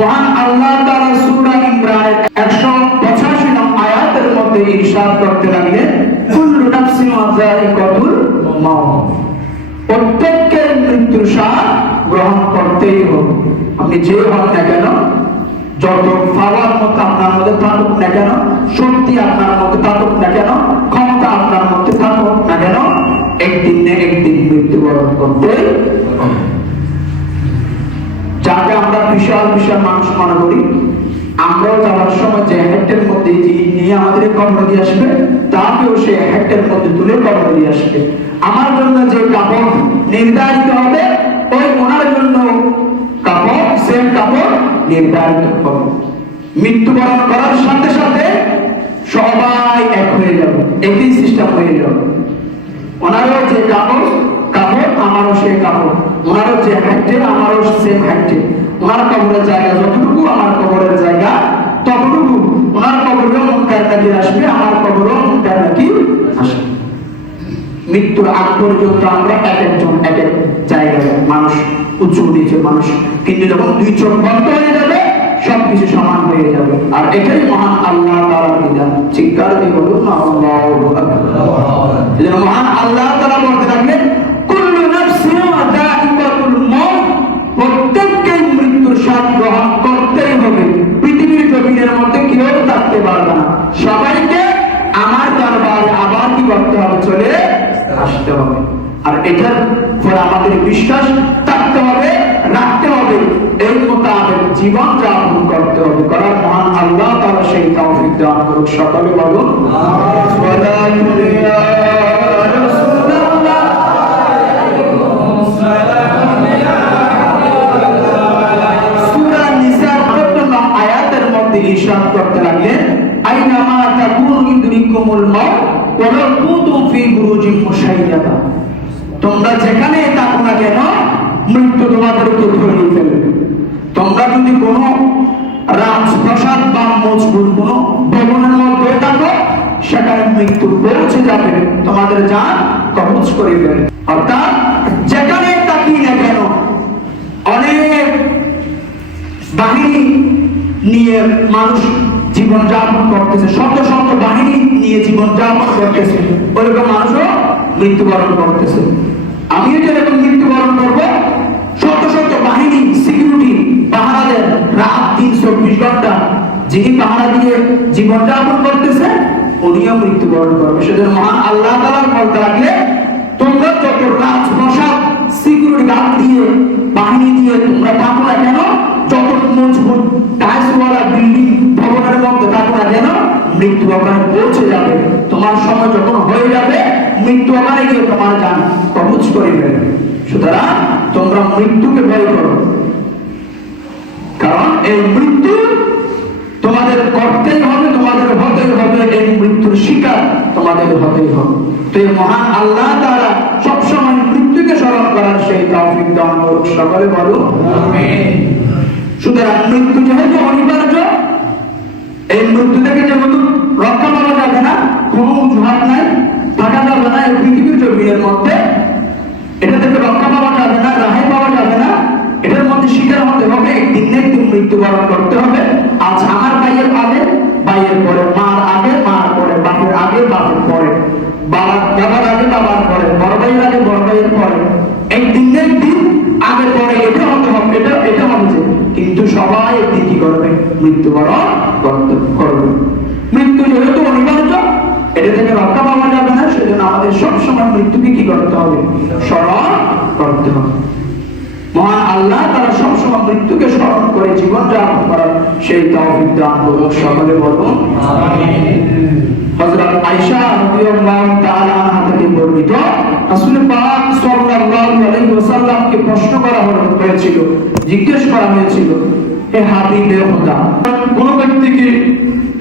মহান আল্লাহ তাআলা সূরা ইমরানের 185 নং আয়াতের মধ্যে ইরশাদ করতে লাগলেন, কুল্লু নাফসিন যায়িকাতুল মাউত, প্রত্যেককে মৃত্যুর স্বাদ গ্রহণ করতেই হবে। আপনি যে হন না কেন, যত পাওয়ার মতো আপনার মধ্যে থাকুক না কেন, শক্তি আপনার মধ্যে থাকুক না কেন, ক্ষমতা আপনার মধ্যে থাকুক না কেন, একদিন না একদিন মৃত্যুবরণ করতে হবে। যাকে আমরা বিশাল বিশাল মানুষ মনে করি, আমরাও যাওয়ার সময় যে হেক্টের মধ্যে নিয়ে আমাদের কবর দিয়ে আসবে, তাকেও সে হেক্টের মধ্যে তুলে কবর দিয়ে আসবে। আমার জন্য যে কাপড় নির্ধারিত হবে, ওই ওনার জন্য কাপড়, সেম কাপড় নির্ধারিত হবে। মৃত্যুবরণ করার সাথে সাথে সবাই এক হয়ে যাবে, একই সিস্টেম হয়ে যাবে। ওনারও যে কাপড়, আমারও সেই কাপড়, ওনারও যে হাইটে, আমারও সেম হাইটে। ওনার কবরের জায়গা যতটুকু, আমার কবরের জায়গা ততটুকু। ওনার কবরেও মুনকার নাকির আসবে, আমার কবরেও মুনকার নাকির আসবে। মৃত্যুর আগ পর্যন্ত আমরা এক একজন এক এক জায়গায় মানুষ, উঁচু নিচে মানুষ, কিন্তু যখন দুই চোখ বন্ধ হয়ে যাবে সবকিছু সমান হয়ে যাবে। আর এটাই মহান আল্লাহ তাআলার বিধান। চিৎকার দিয়ে বলুন আল্লাহু আকবার। এজন্য মহান আল্লাহ তাআলা বলতে থাকলেন, কুল্লু নাফসিন যায়িকাতুল মাউত, প্রত্যেককে মৃত্যুর স্বাদ গ্রহণ করতেই হবে। পৃথিবীর জমিনের মধ্যে কেউ থাকতে পারবে না, সবাইকে আমার দরবারে আবার কি করতে হবে, চলে আসতে হবে। আর এটার পরে আমাদের বিশ্বাস থাকতে হবে, রাখতে হবে, এই মোতাবেক জীবন যাপন করতে হবে। করার মহান আল্লাহ তাআলা সেই তৌফিক দান করুক। সকলে বলুন সূরা নিসার ১৮ নং আয়াতের মধ্যে ইরশাদ করতে লাগলেন, আইনামা তাকুনু ইউদরিকুমুল মাউত ওয়ালাউ কুনতুম ফি বুরুজিন মুশাইয়াদা, তোমরা যেখানে থাকো না কেন মৃত্যু তোমাদেরকে ধরে ফেলবে। তোমরা যদি কোনো রাজপ্রাসাদ বা মজবুত কোনো ভবনের মধ্যে থাকো, সেখানে মৃত্যু পৌঁছে যাবে, তোমাদের জান কবজ করে ফেলবে। অর্থাৎ যেখানে থাকি না কেন, অনেক বাহিনী নিয়ে মানুষ জীবন যাপন করতেছে, শত শত বাহিনী নিয়ে জীবন যাপন করতেছে, ওইরকম মানুষও মৃত্যুবরণ করতেছে। আমিও যেরকম মৃত্যুবরণ করবো, শত শত বাহিনী সিকিউরিটি পাহারা দেন রাত দিন 24 ঘন্টা, যিনি পাহারা দিয়ে জীবন যাপন করতেছে উনিও মৃত্যুবরণ করবে। সেজন্য মহান আল্লাহ তাআলা বলতে লাগলে, তোমরা যত রাজপ্রাসাদ সিকিউরিটি গার্ড দিয়ে বাহিনী দিয়ে তোমরা থাকো না কেন, যত মজবুত টাইলসওয়ালা বিল্ডিং ভবনের মধ্যে থাকো না কেন, মৃত্যু ওখানে পৌঁছে যাবে। তোমার সময় যখন হয়ে যাবে, মৃত্যু ওখানে গিয়ে তোমার জান কবজ করে ফেলবে। সুতরাং তোমরা মৃত্যুকে ভয় করো, কারণ এই মৃত্যু তোমাদের করতেই হবে, তোমাদের হতেই হবে, এই মৃত্যুর শিকার তোমাদের হতেই হবে। তো এই মহান আল্লাহ তাআলা সবসময় মৃত্যুকে স্মরণ করার সেই তৌফিক দান করুক। সকলে বলো আমিন। সুতরাং মৃত্যু যেহেতু অনিবার্য, এই মৃত্যু থেকে যেহেতু রক্ষা পাওয়া যাবে না, কোনো অজুহাত নাই, থাকা যাবে না এই পৃথিবীর জমিনের মধ্যে, এটা থেকে রক্ষা পাওয়া যাবে না, রেহাই পাওয়া যাবে না, এটার মধ্যে শিকার হতে হবে, একদিন না একদিন মৃত্যুবরণ করতে হবে। আজ আমার ভাইয়ের আগে, ভাইয়ের পরে, মার আগে, মার পরে, বাপের আগে, বাপের পরে, বাবার আগে, বাবার পরে, বড় ভাইয়ের আগে, বড় ভাইয়ের পরে, একদিন না একদিন আগে পরে এটা হতে হবে, এটা হবে। কিন্তু সবাই একদিন কি করবে, মৃত্যুবরণ করবে। মৃত্যু যেহেতু অনিবার্য, এটা থেকে রক্ষা পাওয়া যাবে না, সেজন্য আমাদের সবসময় মৃত্যুকে কি করতে হবে, স্মরণ করতে হবে। মহান আল্লাহ তারা সবসময় মৃত্যুকে স্মরণ করে জীবন যাপন করার সেই তৌফিক দান করুন। সকলে বলুন আমিন। হযরত আয়েশা রাদিয়াল্লাহু তাআলা আনহা থেকে বর্ণিত, রাসূল পাক সাল্লাল্লাহু আলাইহি ওয়াসাল্লামকে প্রশ্ন করা হয়েছিল, জিজ্ঞেস করা হয়েছিল, হে হাবিবে খোদা, কোন ব্যক্তি কি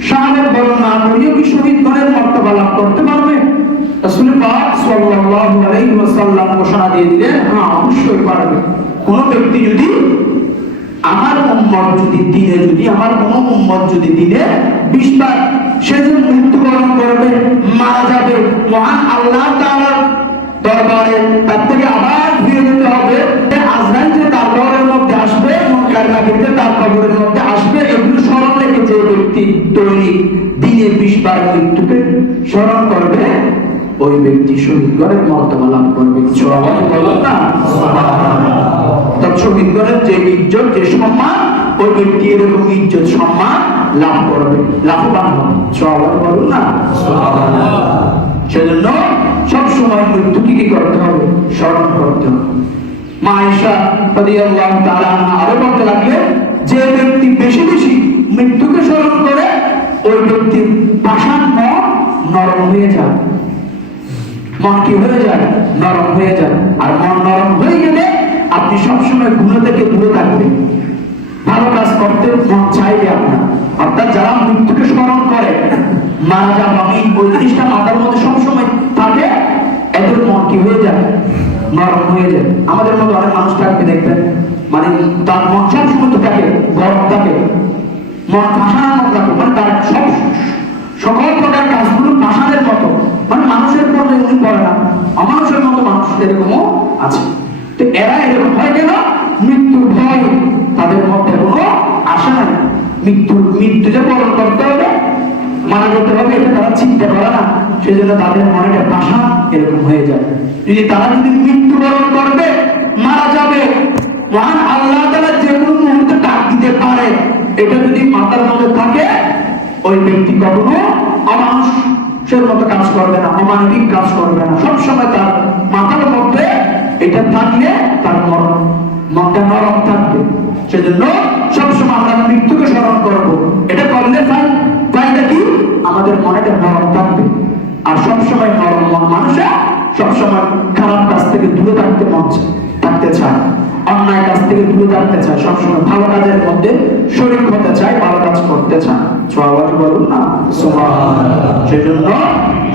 শাহাদাত বরণ না করিয়ে কি শহীদ গণের মর্তবা লাভ করতে পারবে? রাসূল পাক সাল্লাল্লাহু আলাইহি ওয়াসাল্লাম ঘোষণা দিয়ে দিলেন, হ্যাঁ অবশ্যই পারবে। কোন ব্যক্তি যদি আমার উম্মত যদি দিনে, যদি আমার কোন উম্মত যদি দিনে 20 বার সে যে মৃত্যুবরণ করবে, মারা যাবে, মহান আল্লাহ তাআলার দরবারে তার থেকে আবার ফিরে যেতে হবে, আজরাইল যে তার দরবারের মধ্যে আসবে, মুনকার লাগিতে তার কবরের মধ্যে আসবে, এগুলো স্মরণ রেখে যে ব্যক্তি দৈনিক দিনে 20 বার মৃত্যুকে স্মরণ করবে, ওই ব্যক্তি শহীদগণের মর্তবা লাভ করবে। তার শহীদগণের যে ইজ্জত, যে সম্মান, ওই ব্যক্তি এরকম ইজ্জত সম্মান লাভ করবে, লাভবান হবে। সবাই বলুন না। সেজন্য সবসময় মৃত্যুকে কি করতে হবে? স্মরণ করতে হবে। মা আয়েশা রাদিয়াল্লাহু তাআলা আরো বলতে লাগলেন, যে ব্যক্তি বেশি বেশি মৃত্যুকে স্মরণ করে, ওই ব্যক্তির পাষাণ মন নরম হয়ে যায়। মন কি হয়ে যায়? নরম হয়ে যায়। আর মন নরম হয়ে গেলে আপনি সবসময় গুনাহ থেকে দূরে থাকবেন, ভালো কাজ করতে মন চাইবে আপনার। অর্থাৎ যারা মৃত্যুকে স্মরণ করে, মারা যাবো আমি, ওই জিনিসটা মাথার মধ্যে সবসময় থাকে, এদের মন কি হয়ে যায়? নরম হয়ে যায়। আমাদের মতো অনেক মানুষ থাকবে দেখবেন, মানে তার মন সবসময় তো থাকে, গরম থাকে, মন পাষাণের মতো থাকে, মানে তার সব সকল প্রকার কাজগুলো পাষাণের মতো, মানে মানুষের মতো উনি করে না, অমানুষের মতো মানুষ এরকমও আছে। তো এরা এরকম হয় কেন? মৃত্যুর ভয় তাদের মধ্যে কোনো আশা নাই। মৃত্যু যে বরণ করতে হবে, মারা যেতে হবে, এটা তারা চিন্তা করে না। সেজন্য তাদের মনে পাষাণ এরকম হয়ে যায়। তারা যদি মৃত্যুবরণ করবে, মারা যাবে, মহান আল্লাহ তাআলা যে কোনো মুহূর্তে ডাক দিতে পারে, এটা যদি মাথার মধ্যে থাকে, ওই ব্যক্তি কখনো অমানুষের মতো কাজ করবে না, অমানবিক কাজ করবে না। সবসময় তার মাথার মধ্যে এটা থাকলে তার মনটা নরম থাকবে। সেজন্য সবসময় আমরা মৃত্যুকে স্মরণ করব। এটা করলে ফায়দা কি? আমাদের মনেটা নরম থাকবে। আর সবসময় নরম মন মানুষের সবসময় খারাপ কাজ থেকে দূরে থাকতে চায়, অন্যায় কাজ থেকে দূরে থাকতে চায়, সবসময় ভালো কাজের মধ্যে শরীক হতে চায়, ভালো কাজ করতে চায়। সবাই বলুন না সুবহানাল্লাহ। সেজন্য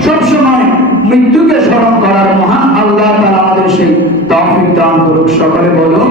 সবসময় মৃত্যুকে স্মরণ করার মহান আল্লাহ তাআলা আমাদের সেই তৌফিক দান করুক। সকলে বলুন।